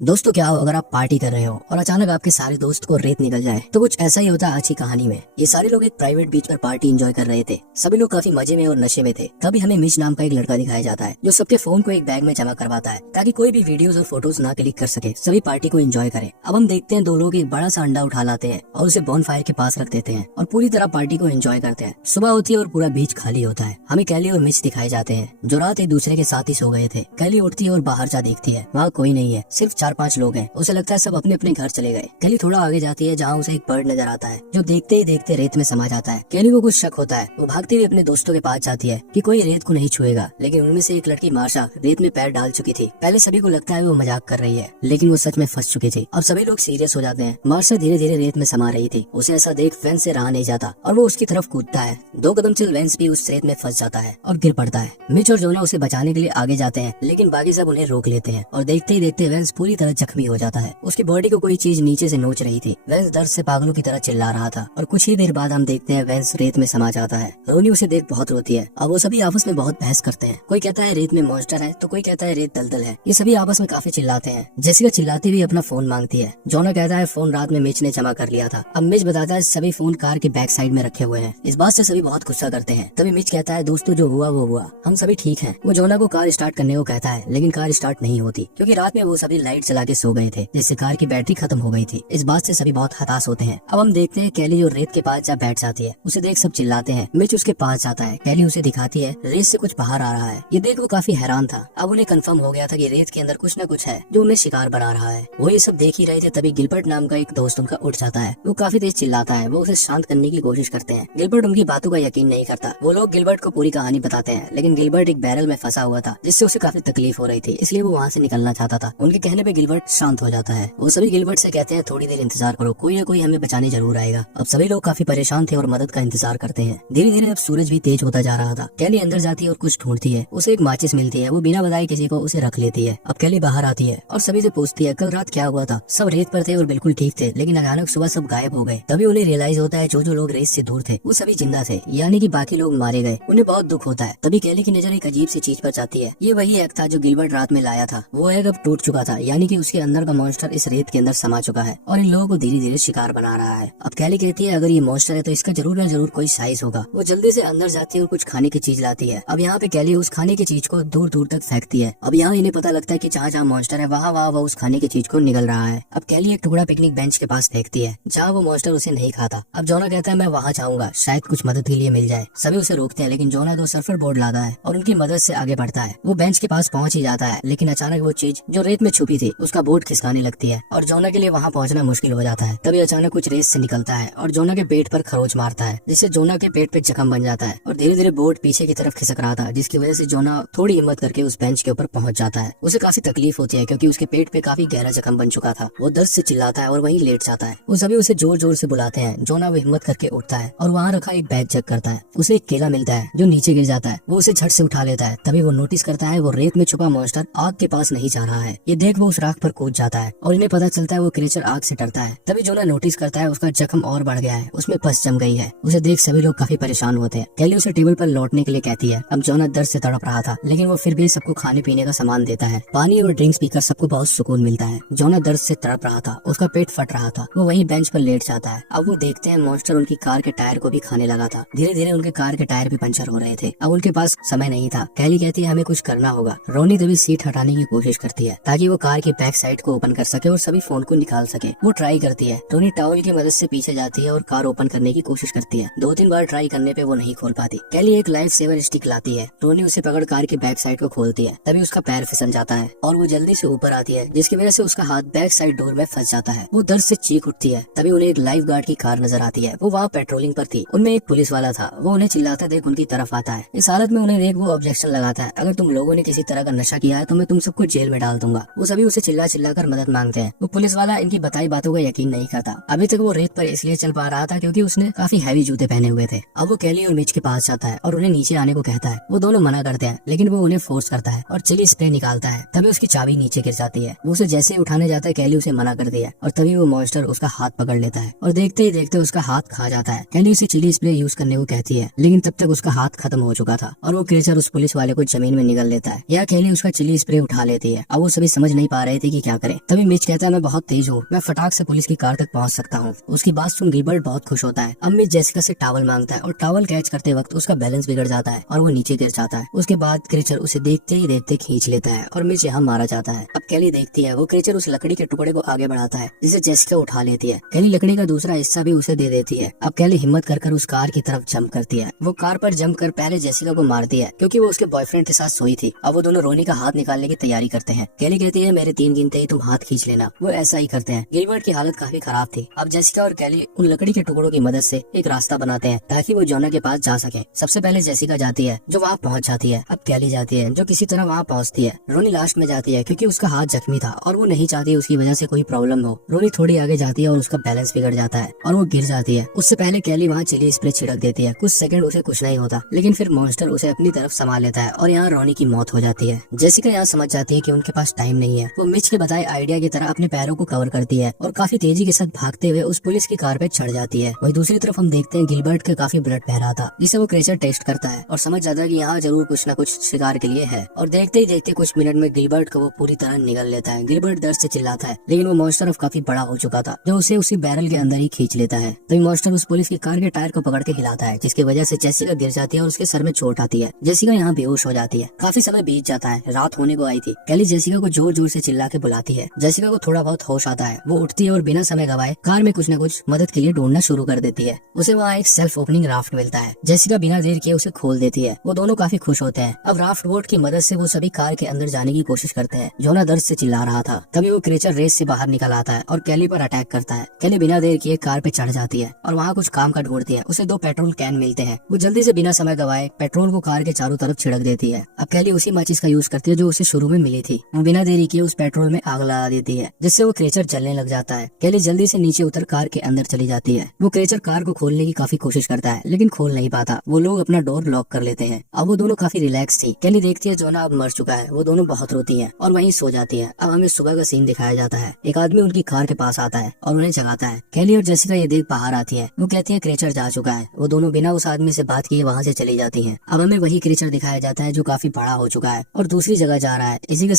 दोस्तों क्या हो अगर आप पार्टी कर रहे हो और अचानक आपके सारे दोस्त को रेत निकल जाए तो कुछ ऐसा ही होता है आज की कहानी में। ये सारे लोग एक प्राइवेट बीच पर पार्टी एंजॉय कर रहे थे। सभी लोग काफी मजे में और नशे में थे। तभी हमें मिच नाम का एक लड़का दिखाया जाता है जो सबके फोन को एक बैग में जमा करवाता है ताकि कोई भी वीडियोस और फोटोज ना क्लिक कर सके, सभी पार्टी को एंजॉय करें। अब हम देखते हैं दो लोग एक बड़ा सा अंडा उठा लाते हैं और उसे बॉन फायर के पास रख देते हैं और पूरी तरह पार्टी को एंजॉय करते हैं। सुबह होती है और पूरा बीच खाली होता है। हमें कैली और मिच दिखाए जाते हैं जो रात एक दूसरे के साथ ही सो गए थे। कैली उठती है और बाहर जा देखती है, वहाँ कोई नहीं है, सिर्फ 4-5 लोग हैं। उसे लगता है सब अपने अपने घर चले गए। कैली थोड़ा आगे जाती है जहाँ उसे एक बर्ड नजर आता है जो देखते ही देखते रेत में समा जाता है। कैली को कुछ शक होता है। वो भागती हुई अपने दोस्तों के पास जाती है कि कोई रेत को नहीं छुएगा, लेकिन उनमें से एक लड़की मार्शा रेत में पैर डाल चुकी थी। पहले सभी को लगता है वो मजाक कर रही है, लेकिन वो सच में फंस चुकी थी। अब सभी लोग सीरियस हो जाते हैं। मार्शा धीरे धीरे रेत में समा रही थी। उसे ऐसा देख वेंस से रहा नहीं जाता और वो उसकी तरफ कूदता है। 2 कदम चल वेंस भी उस रेत में फंस जाता है और गिर पड़ता है। मिच और जोना उसे बचाने के लिए आगे जाते हैं, लेकिन बाकी सब उन्हें रोक लेते हैं और देखते ही देखते वेंस पूरी तरह जख्मी हो जाता है। उसकी बॉडी को कोई चीज नीचे से नोच रही थी। वेंस दर्द से पागलों की तरह चिल्ला रहा था और कुछ ही देर बाद हम देखते हैं वेंस रेत में समा जाता है। रोनी उसे देख बहुत रोती है। अब वो सभी आपस में बहुत बहस करते हैं। कोई कहता है रेत में मॉन्स्टर है तो कोई कहता है रेत दलदल है। ये सभी आपस में काफी चिल्लाते हैं। जेसिका चिल्लाती हुई अपना फोन मांगती है। जोना कहता है फोन रात में मिच ने जमा कर लिया था। अब मिच बताता है सभी फोन कार के बैक साइड में रखे हुए हैं। इस बात से सभी बहुत गुस्सा करते हैं। तभी मिच कहता है दोस्तों जो हुआ वो हुआ, हम सभी ठीक हैं। वो जोना को कार स्टार्ट करने को कहता है, लेकिन कार स्टार्ट नहीं होती क्योंकि रात में वो सभी लाइट चला के सो गए थे, जिससे कार की बैटरी खत्म हो गई थी। इस बात से सभी बहुत हताश होते हैं। अब हम देखते हैं कैली और रेत के पास जा बैठ जाती है। उसे देख सब चिल्लाते हैं। मिच उसके पास जाता है। कैली उसे दिखाती है रेत से कुछ बाहर आ रहा है। ये देख वो काफी हैरान था। अब उन्हें कंफर्म हो गया था कि रेत के अंदर कुछ न कुछ है जो उन्हें शिकार बना रहा है। वो ये सब देख ही रहे थे तभी गिलबर्ट नाम का एक दोस्त उनका उठ जाता है। वो काफी तेज चिल्लाता है। वो उसे शांत करने की कोशिश करते हैं। गिलबर्ट उनकी बातों का यकीन नहीं करता। वो लोग गिलबर्ट को पूरी कहानी बताते हैं, लेकिन गिलबर्ट एक बैरल में फंसा हुआ था जिससे उसे काफी तकलीफ हो रही थी, इसलिए वो वहाँ से निकलना चाहता था। उनके कहने पे गिलबर्ट शांत हो जाता है। वो सभी गिलबर्ट से कहते हैं थोड़ी देर इंतजार करो, कोई न कोई हमें बचाने जरूर आएगा। अब सभी लोग काफी परेशान थे और मदद का इंतजार करते हैं। धीरे धीरे अब सूरज भी तेज होता जा रहा था। कैली अंदर जाती है और कुछ ढूंढती है। उसे एक माचिस मिलती है। वो बिना बताए किसी को उसे रख लेती है। अब कैली बाहर आती है और सभी से पूछती है कल रात क्या हुआ था। सब रेत पर थे और बिल्कुल ठीक थे, लेकिन अचानक सुबह सब गायब हो गए। तभी उन्हें रियलाइज होता है जो जो लोग रेत से दूर थे वो सभी जिंदा थे, यानी कि बाकी लोग मारे गए। उन्हें बहुत दुख होता है। तभी कैली की नजर एक अजीब सी चीज पर जाती है। ये वही एग था जो गिलबर्ट रात में लाया था। वो एग अब टूट चुका था, यानी कि उसके अंदर का मॉन्स्टर इस रेत के अंदर समा चुका है और इन लोगों को धीरे धीरे शिकार बना रहा है। अब कैली कहती है अगर ये मॉन्स्टर है तो इसका जरूर न जरूर कोई साइज होगा। वो जल्दी से अंदर जाती है और कुछ खाने की चीज लाती है। अब यहाँ पे कैली उस खाने की चीज को दूर दूर तक फेंकती है। अब यहाँ इन्हें पता लगता है कि जहाँ जहाँ मॉन्स्टर है वहाँ वहाँ वो उस खाने की चीज को निगल रहा है। अब कैली एक टुकड़ा पिकनिक बेंच के पास फेंकती है जहाँ वो मॉन्स्टर उसे नहीं खाता। अब जोना कहता है मैं वहाँ जाऊंगा, शायद कुछ मदद के लिए मिल जाए। सभी उसे रोकते हैं, लेकिन जोना 2 सर्फर बोर्ड लाता है और उनकी मदद से आगे बढ़ता है। वो बेंच के पास पहुँच ही जाता है, लेकिन अचानक वो चीज जो रेत में छुपी थी उसका बोर्ड खिसकाने लगती है और जोना के लिए वहाँ पहुँचना मुश्किल हो जाता है। तभी अचानक कुछ रेत से निकलता है और जोना के पेट पर खरोच मारता है, जिससे जोना के पेट पे जख्म बन जाता है और धीरे धीरे बोर्ड पीछे की तरफ खिसक रहा था, जिसकी वजह से जोना थोड़ी हिम्मत करके उस बेंच के ऊपर पहुंच जाता है। उसे काफी तकलीफ होती है क्योंकि उसके पेट पे काफी गहरा जख्म बन चुका था। वो दर्द से चिल्लाता है और वहीं लेट जाता है। वो सभी उसे जोर जोर से बुलाते हैं। जोना वो हिम्मत करके उठता है और वहाँ रखा एक बैग चेक करता है। उसे एक केला मिलता है जो नीचे गिर जाता है। वो उसे झट से उठा लेता है। तभी वो नोटिस करता है वो रेत में छुपा मॉन्स्टर आग के पास नहीं जा रहा है। ये देख वो उस राख पर कूद जाता है और इन्हें पता चलता है वो क्रिएचर आग से डरता है। तभी जोना नोटिस करता है उसका जख्म और बढ़ गया है, उसमें पस जम गई है। उसे देख सभी लोग काफी परेशान होते हैं। कैली उसे टेबल पर लौटने के लिए कहती है। अब जोना दर्द से तड़प रहा था, लेकिन वो फिर भी सबको खाने पीने का सामान देता है। पानी और ड्रिंक्स पीकर सबको बहुत सुकून मिलता है। जोना दर्द से तड़प रहा था, उसका पेट फट रहा था। वो वहीं बेंच पर लेट जाता है। अब वो देखते हैं मॉन्स्टर उनकी कार के टायर को भी खाने लगा था। धीरे धीरे उनके कार के टायर भी पंचर हो रहे थे। अब उनके पास समय नहीं था। कैली कहती है हमें कुछ करना होगा। रोनी तभी सीट हटाने की कोशिश करती है ताकि वो कार की बैक साइड को ओपन कर सके और सभी फोन को निकाल सके। वो ट्राई करती है। रोनी टॉवल की मदद से पीछे जाती है और कार ओपन करने की कोशिश करती है। 2-3 बार ट्राई करने पे वो नहीं खोल पाती। कैली एक लाइफ सेवर स्टिक लाती है। रोनी उसे पकड़ कार की बैक साइड को खोलती है। तभी उसका पैर फिसल जाता है और वो जल्दी से ऊपर आती है, जिसकी वजह से उसका हाथ बैक साइड डोर में फंस जाता है। वो दर्द से चीख उठती है। तभी उन्हें एक लाइफ गार्ड की कार नजर आती है। वो वहाँ पेट्रोलिंग पर थी। उनमें एक पुलिस वाला था। वो उन्हें चिल्लाता देख उनकी तरफ आता है। इस हालत में उन्हें देख वो ऑब्जेक्शन लगाता है, अगर तुम लोगों ने किसी तरह का नशा किया है तो मैं तुम सबको जेल में डाल दूंगा। वो सभी उसे चिल्ला चिल्ला कर मदद मांगते हैं। वो पुलिस वाला इनकी बताई बातों का यकीन नहीं करता। अभी तक वो रेत पर इसलिए चल पा रहा था क्योंकि उसने काफी हैवी जूते पहने हुए थे। अब वो कैली और मिच के पास जाता है और उन्हें नीचे आने को कहता है। वो दोनों मना करते हैं, लेकिन वो उन्हें फोर्स करता है और चिली स्प्रे निकालता है। तभी उसकी चाबी नीचे गिर जाती है। वो उसे जैसे ही उठाने जाता है कैली उसे मना कर दिया और तभी वो मॉन्स्टर उसका हाथ पकड़ लेता है और देखते ही देखते उसका हाथ खा जाता है। कैली उसे चिली स्प्रे यूज करने करने को कहती है, लेकिन तब तक उसका हाथ खत्म हो चुका था और वो क्रेचर उस पुलिस वाले को जमीन में निगल लेता है। यह कैली उसका चिली स्प्रे उठा लेती है। अब वो सभी समझ नहीं पा रहे थे कि क्या करें। तभी मिच कहता है मैं बहुत तेज हूँ, मैं फटाक से पुलिस की कार तक पहुंच सकता हूँ। उसकी बात सुन गिलबर्ट बहुत खुश होता है। अब मिच जेसिका से टॉवल मांगता है और टॉवल कैच करते वक्त उसका बैलेंस बिगड़ जाता है और वो नीचे गिर जाता है। उसके बाद क्रेचर उसे देखते ही देखते खींच लेता है और मिच यहाँ मारा जाता है। अब कैली देखती है वो क्रेचर उस लकड़ी के टुकड़े को आगे बढ़ाता है जिसे जेसिका उठा लेती है। कैली लकड़ी का दूसरा हिस्सा भी उसे दे देती है। अब कैली हिम्मत कर उस कार की तरफ जंप करती है। वो कार पर जंप कर पहले जेसिका को मारती है क्योंकि वो उसके बॉयफ्रेंड के साथ सोई थी। अब वो दोनों रोनी का हाथ निकालने की तैयारी करते हैं। कैली कहती है मेरे 3 गिनते ही तुम हाथ खींच लेना। वो ऐसा ही करते हैं। गिलबर्ट की हालत काफी खराब थी। अब जेसिका और कैली उन लकड़ी के टुकड़ों की मदद से एक रास्ता बनाते हैं ताकि वो जोना के पास जा सके। सबसे पहले जेसिका जाती है जो वहाँ पहुँच जाती है। अब कैली जाती है जो किसी तरह वहाँ पहुँचती है। रोनी लास्ट में जाती है क्योंकि उसका हाथ जख्मी था और वो नहीं चाहती उसकी वजह से कोई प्रॉब्लम हो। रोनी थोड़ी आगे जाती है और उसका बैलेंस बिगड़ जाता है और वो गिर जाती है। उससे पहले कैली वहाँ चिली स्प्रे छिड़क देती है। कुछ सेकंड उसे कुछ नहीं होता, लेकिन फिर मॉन्स्टर उसे अपनी तरफ संभाल लेता है और यहाँ रोनी की मौत हो जाती है। जेसिका यहाँ समझ जाती है कि उनके पास टाइम नहीं है। वो मिच के बताए आइडिया की तरह अपने पैरों को कवर करती है और काफी तेजी के साथ भागते हुए उस पुलिस की कार पे चढ़ जाती है। वहीं दूसरी तरफ हम देखते हैं गिलबर्ट के काफी ब्लड बह रहा था जिसे वो क्रेचर टेस्ट करता है और समझ जाता है कि यहाँ जरूर कुछ न कुछ शिकार के लिए है। और देखते ही देखते कुछ मिनट में गिलबर्ट को वो पूरी तरह निगल लेता है। गिलबर्ट दर्द से चिल्लाता है, लेकिन वो मॉन्स्टर अब काफी बड़ा हो चुका था जो उसे उसी बैरल के अंदर ही खींच लेता है। तभी मॉन्स्टर उस पुलिस की कार के टायर को पकड़ के हिलाता है जिसकी वजह से जेसिका गिर जाती है और उसके सर में चोट आती है। जेसिका यहाँ बेहोश हो जाती है। काफी समय बीत जाता है, रात होने को आई थी। कैली जेसिका को जोर जोर से चिल्ला के बुलाती है। जेसिका को थोड़ा बहुत होश आता है। वो उठती है और बिना समय गवाए कार में कुछ न कुछ मदद के लिए ढूंढना शुरू कर देती है। उसे वहाँ एक सेल्फ ओपनिंग राफ्ट मिलता है। जेसिका बिना देर किए उसे खोल देती है। वो दोनों काफी खुश होते हैं। अब राफ्ट बोट की मदद से वो सभी कार के अंदर जाने की कोशिश करते हैं। जोना दर्द से चिल्ला रहा था। तभी वो क्रेचर रेस से बाहर निकल आता है और कैली पर अटैक करता है। कैली बिना देर किए कार पे चढ़ जाती है और वहाँ कुछ काम का ढूंढती है। उसे 2 पेट्रोल कैन मिलते हैं। वो जल्दी से बिना समय गवाए पेट्रोल को कार के चारों तरफ छिड़क देती है। अब कैली उसी माचिस का यूज करती है जो उसे शुरू में मिली थी। वो बिना देरी किए उस पेट्रोल में आग लगा देती है जिससे वो क्रेचर जलने लग जाता है। कैली जल्दी से नीचे उतर कार के अंदर चली जाती है। वो क्रेचर कार को खोलने की काफी कोशिश करता है लेकिन खोल नहीं पाता। वो लोग अपना डोर लॉक कर लेते हैं। अब वो दोनों काफी रिलैक्स थी। कैली देखती है जोना अब मर चुका है। वो दोनों बहुत रोती है और वहीं सो जाती है। अब हमें सुबह का सीन दिखाया जाता है। एक आदमी उनकी कार के पास आता है और उन्हें जगाता है। कैली और जेसिका ये देख बाहर आती है। वो कहती है क्रेचर जा चुका है। वो दोनों बिना उस आदमी से बात किए वहाँ से चली जाती है। अब हमें वही क्रेचर दिखाया जाता है जो काफी बड़ा हो चुका है और दूसरी जगह जा रहा है। इसी के